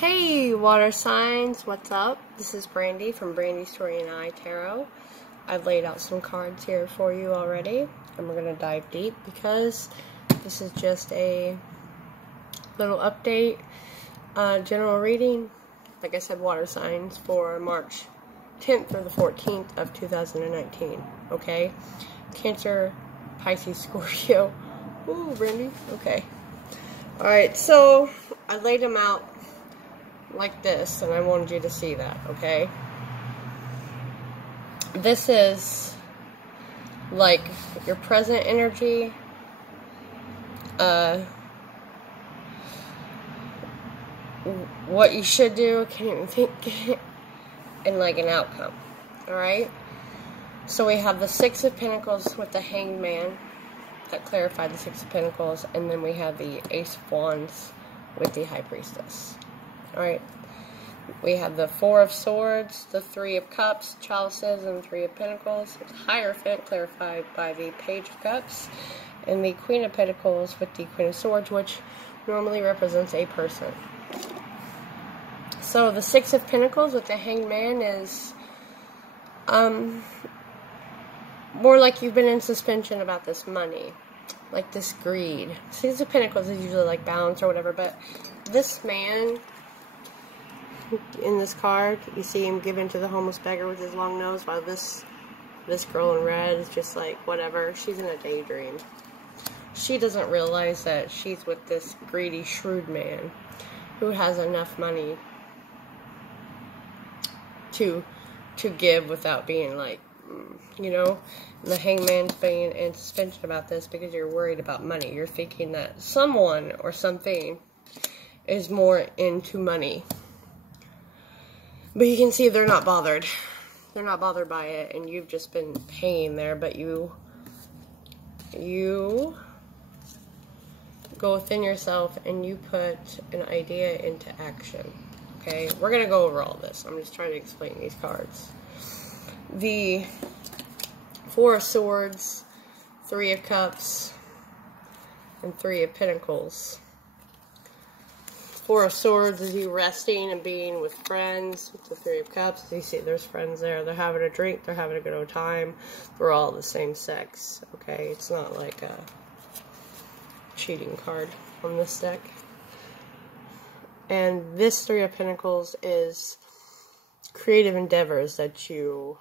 Hey water signs, what's up? This is Brandy from Brandy's Story and I Tarot. I've laid out some cards here for you already, and we're going to dive deep because this is just a little update, general reading, like I said, water signs for March 10th or the 14th of 2019, okay? Cancer, Pisces, Scorpio. Ooh, Brandy, okay. Alright, so I laid them out like this, and I wanted you to see that, okay? This is like your present energy, what you should do, can't even think, and like an outcome, alright? So we have the Six of Pentacles with the Hanged Man that clarified the Six of Pentacles, and then we have the Ace of Wands with the High Priestess. Alright, we have the Four of Swords, the Three of Cups, Chalices, and the Three of Pentacles. The Hierophant clarified by the Page of Cups, and the Queen of Pentacles with the Queen of Swords, which normally represents a person. So the Six of Pentacles with the Hanged Man is more like you've been in suspension about this money, like this greed. Six of Pentacles is usually like balance or whatever, but this man in this card, you see him giving to the homeless beggar with his long nose, while this girl in red is just like, whatever, she's in a daydream. She doesn't realize that she's with this greedy, shrewd man who has enough money to give without being like, you know. And the Hangman's being in suspension about this because you're worried about money. You're thinking that someone or something is more into money. But you can see they're not bothered. They're not bothered by it, and you've just been paying there, but you go within yourself and you put an idea into action. Okay? We're going to go over all this. I'm just trying to explain these cards. The Four of Swords, Three of Cups, and Three of Pentacles. Four of Swords is you resting and being with friends. With the Three of Cups, you see there's friends there. They're having a drink. They're having a good old time. We're all the same sex. Okay, it's not like a cheating card on this deck. And this Three of Pentacles is creative endeavors that you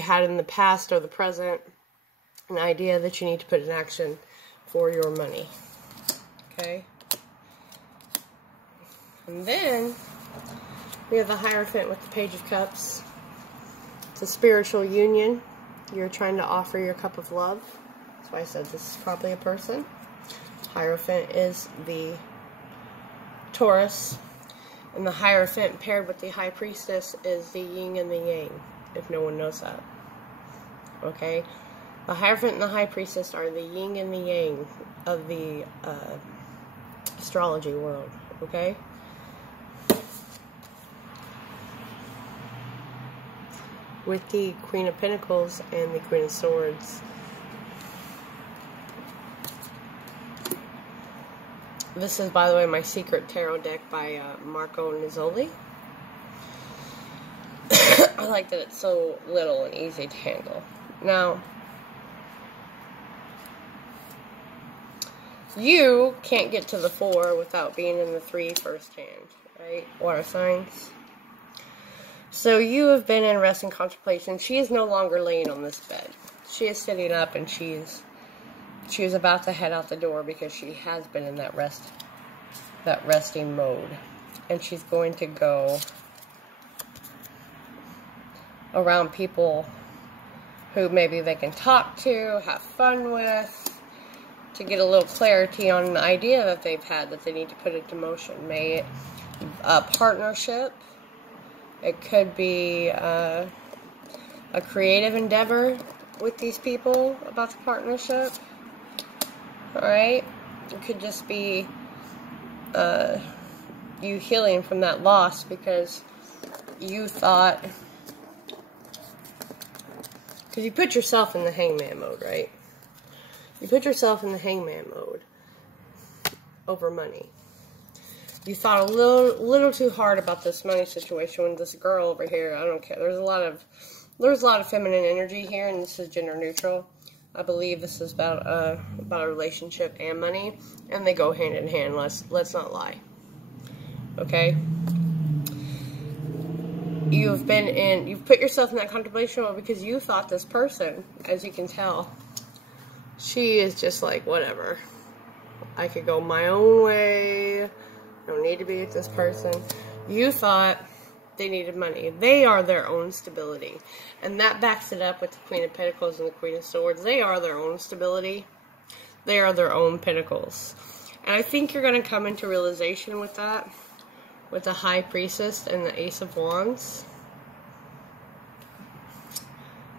had in the past or the present. An idea that you need to put in action for your money. Okay? And then we have the Hierophant with the Page of Cups. It's a spiritual union. You're trying to offer your cup of love. That's why I said this is probably a person. Hierophant is the Taurus. And the Hierophant paired with the High Priestess is the Yin and the Yang, if no one knows that. Okay? The Hierophant and the High Priestess are the Yin and the Yang of the astrology world. Okay? With the Queen of Pentacles and the Queen of Swords. This is, by the way, my secret tarot deck by Marco Nizzoli. I like that it's so little and easy to handle. Now, you can't get to the Four without being in the Three firsthand, right? Water signs. So you have been in rest and contemplation. She is no longer laying on this bed. She is sitting up, and she is about to head out the door because she has been in that resting mode. And she's going to go around people who maybe they can talk to, have fun with, to get a little clarity on an idea that they've had that they need to put into motion. May it a partnership. It could be a creative endeavor with these people about the partnership. Alright? It could just be you healing from that loss because you thought... Because you put yourself in the hangman mode, right? You put yourself in the hangman mode over money. You thought a little too hard about this money situation with this girl over here. I don't care. There's a lot of feminine energy here, and this is gender neutral. I believe this is about a relationship and money, and they go hand in hand. Let's not lie. Okay. You've put yourself in that contemplation mode because you thought this person, as you can tell, she is just like, whatever. I could go my own way. I don't need to be with this person. You thought they needed money. They are their own stability. And that backs it up with the Queen of Pentacles and the Queen of Swords. They are their own stability. They are their own pentacles. And I think you're going to come into realization with that. With the High Priestess and the Ace of Wands.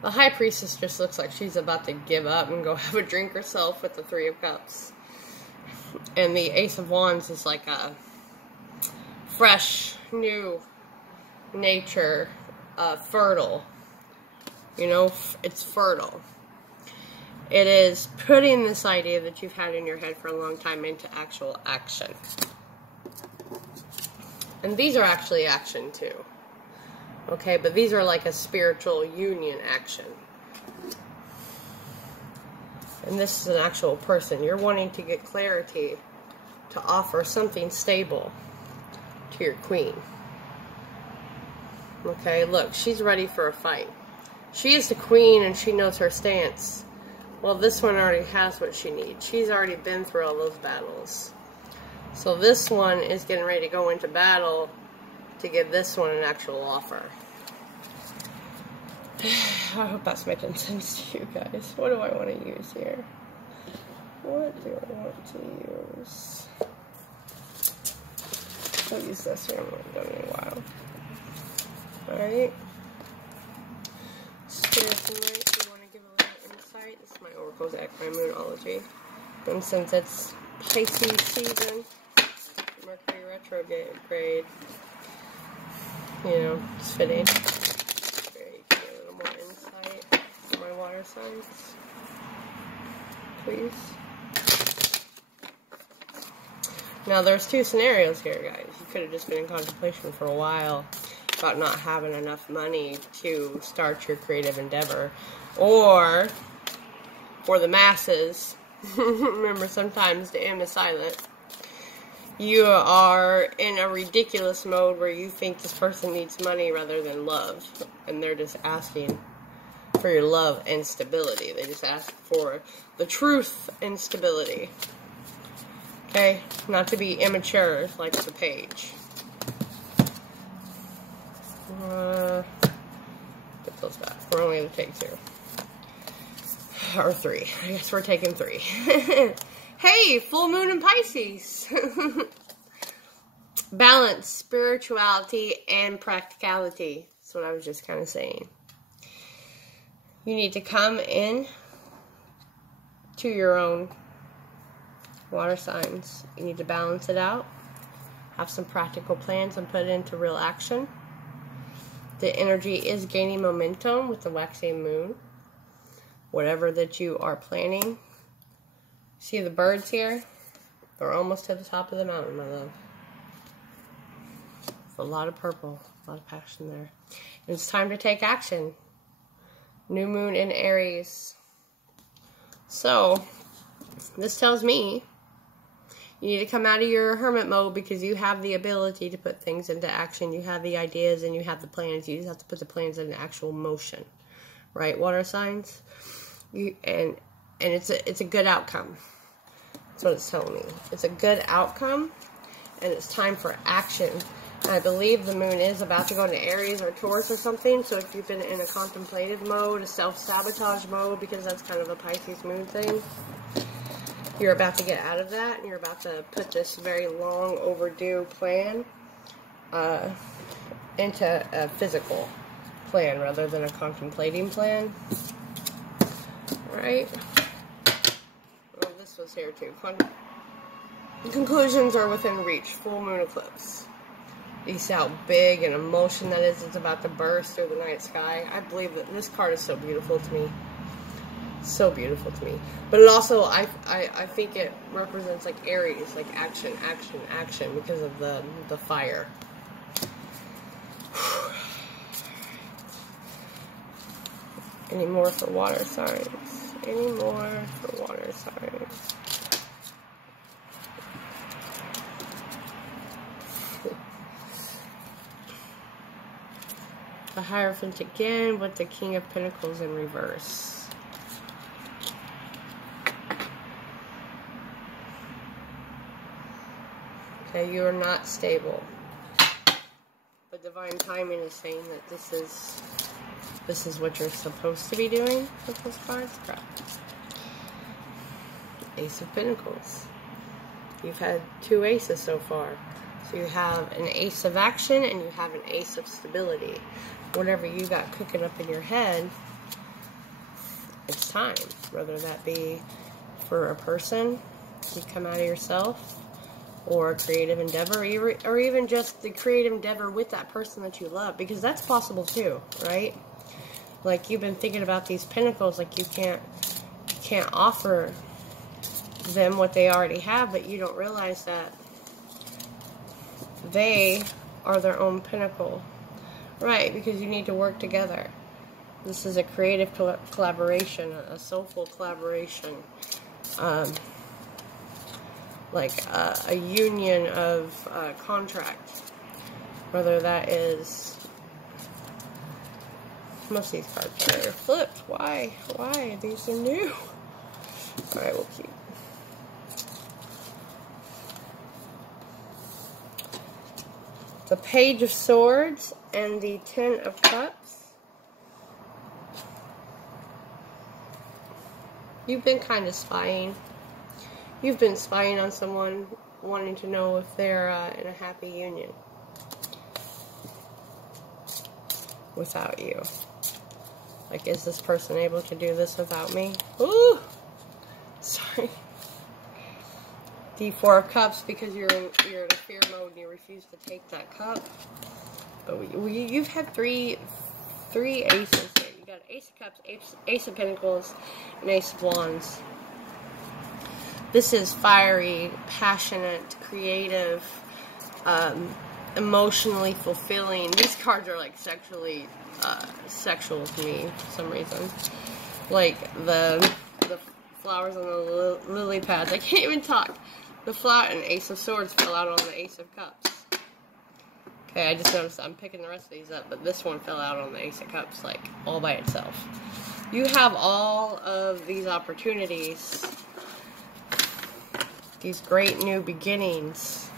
The High Priestess just looks like she's about to give up and go have a drink herself with the Three of Cups. And the Ace of Wands is like a fresh, new nature, fertile. You know, it's fertile. It is putting this idea that you've had in your head for a long time into actual action. And these are actually action too. Okay, but these are like a spiritual union action. And this is an actual person. You're wanting to get clarity to offer something stable to your queen. Okay, look, she's ready for a fight. She is the queen and she knows her stance. Well, this one already has what she needs. She's already been through all those battles. So this one is getting ready to go into battle to give this one an actual offer. I hope that's making sense to you guys. What do I want to use here? What do I want to use? I'll use this one. I haven't done it in a while. Alright. Spirits and Light, you want to give a little insight? This is my Oracle's Deck, my Moonology. And since it's Pisces season, Mercury retrograde, you know, it's fitting. Give me a little more insight for my water signs, please. Now, there's two scenarios here, guys. You could have just been in contemplation for a while about not having enough money to start your creative endeavor. Or, for the masses, remember sometimes the M is silent. You are in a ridiculous mode where you think this person needs money rather than love. And they're just asking for your love and stability. They just ask for the truth and stability. Okay? Not to be immature like the page. Get those back. We're only going to take 2. Or 3. I guess we're taking 3. Hey, full moon in Pisces. Balance, spirituality, and practicality. That's what I was just kind of saying. You need to come in to your own water signs. You need to balance it out. Have some practical plans and put it into real action. The energy is gaining momentum with the waxing moon. Whatever that you are planning. See the birds here? They're almost to the top of the mountain, my love. It's a lot of purple, a lot of passion there. And it's time to take action. New moon in Aries. So, this tells me you need to come out of your hermit mode because you have the ability to put things into action. You have the ideas and you have the plans. You just have to put the plans into actual motion. Right, water signs? And it's a good outcome. That's what it's telling me. It's a good outcome, and it's time for action. And I believe the moon is about to go into Aries or Taurus or something, so if you've been in a contemplative mode, a self-sabotage mode, because that's kind of a Pisces moon thing, you're about to get out of that, and you're about to put this very long overdue plan into a physical plan rather than a contemplating plan. Right? Well, this was here too. The conclusions are within reach. Full moon eclipse. You see how big and emotion that is. It's about to burst through the night sky. I believe that this card is so beautiful to me. So beautiful to me. But it also, I think it represents like Aries, like action, action, action, because of the fire. Any more for water signs? Any more for water signs? The Hierophant again with the King of Pentacles in reverse. Okay, you are not stable. But divine timing is saying that this is what you're supposed to be doing with those cards. Crap. Ace of Pentacles. You've had 2 aces so far. So you have an ace of action and you have an ace of stability. Whatever you got cooking up in your head, it's time. Whether that be for a person, you come out of yourself, or a creative endeavor, or even just the creative endeavor with that person that you love, because that's possible too, right? Like, you've been thinking about these pentacles, like you can't offer them what they already have, but you don't realize that they are their own pinnacle, right? Because you need to work together. This is a creative collaboration, a soulful collaboration, like a union of contract. Whether that is, most of these cards are flipped. Why? These are new. All right, we'll keep. The Page of Swords and the Ten of Cups. You've been kind of spying. You've been spying on someone, wanting to know if they're in a happy union without you. Like, is this person able to do this without me? Ooh! Sorry. The Four of Cups, because you're in a fear mode and you refuse to take that cup. But you've had three aces here. You got Ace of Cups, Ace of Pentacles, and Ace of Wands. This is fiery, passionate, creative, emotionally fulfilling. These cards are like sexually sexual to me for some reason. Like the flowers on the lily pads. I can't even talk. The flower and Ace of Swords fell out on the Ace of Cups. Okay, I just noticed I'm picking the rest of these up, but this one fell out on the Ace of Cups, like, all by itself. You have all of these opportunities, these great new beginnings,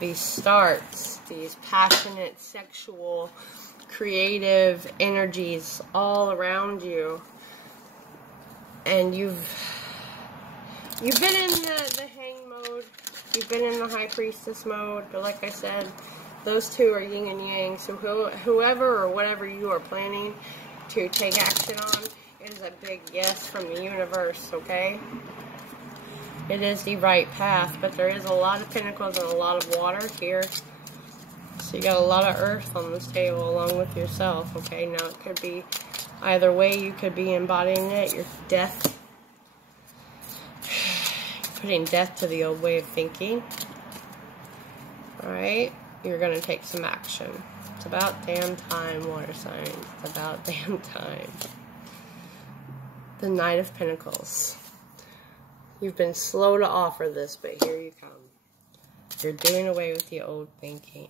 these starts, these passionate, sexual, creative energies all around you. And you've been in the hang mode, you've been in the High Priestess mode, but like I said, those two are yin and yang, so whoever or whatever you are planning to take action on is a big yes from the universe, okay? It is the right path, but there is a lot of pentacles and a lot of water here, so you got a lot of earth on this table along with yourself, okay? Now it could be either way. You could be embodying it, your death, putting death to the old way of thinking. Alright, you're going to take some action. It's about damn time, water signs. It's about damn time. The Knight of Pentacles. You've been slow to offer this, but here you come. You're doing away with the old thinking.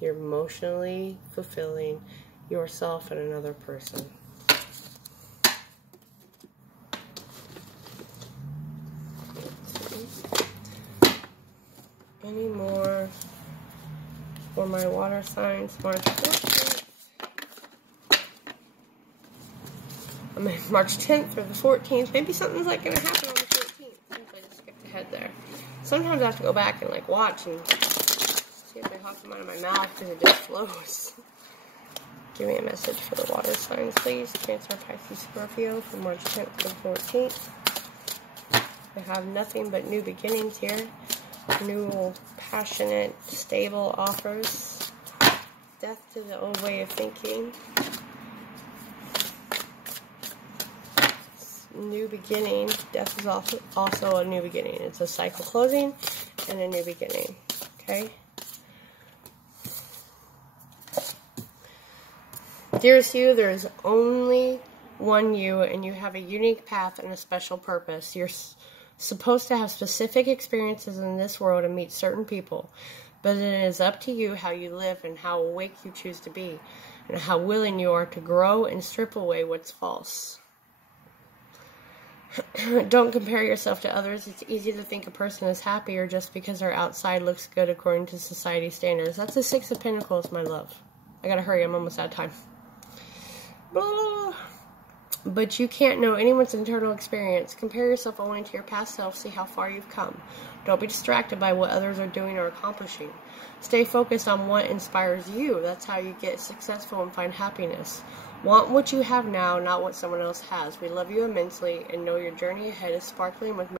You're emotionally fulfilling yourself and another person. Any more for my water signs? March 14th. I mean, March 10th or the 14th. Maybe something's like going to happen on the 14th. I just skipped ahead there. Sometimes I have to go back and like watch and see if they hop them out of my mouth because it just flows. Give me a message for the water signs, please. Cancer, Pisces, Scorpio from March 10th to the 14th. I have nothing but new beginnings here. New, passionate, stable offers. Death to the old way of thinking. new beginning. Death is also a new beginning. It's a cycle closing and a new beginning. Okay? Dearest you, there is only one you, and you have a unique path and a special purpose. You're supposed to have specific experiences in this world and meet certain people, but it is up to you how you live and how awake you choose to be, and how willing you are to grow and strip away what's false. Don't compare yourself to others. It's easy to think a person is happier just because their outside looks good according to society standards. That's the Six of Pentacles, my love. I gotta hurry, I'm almost out of time. Blah. But you can't know anyone's internal experience. Compare yourself only to your past self. See how far you've come. Don't be distracted by what others are doing or accomplishing. Stay focused on what inspires you. That's how you get successful and find happiness. Want what you have now, not what someone else has. We love you immensely and know your journey ahead is sparkling with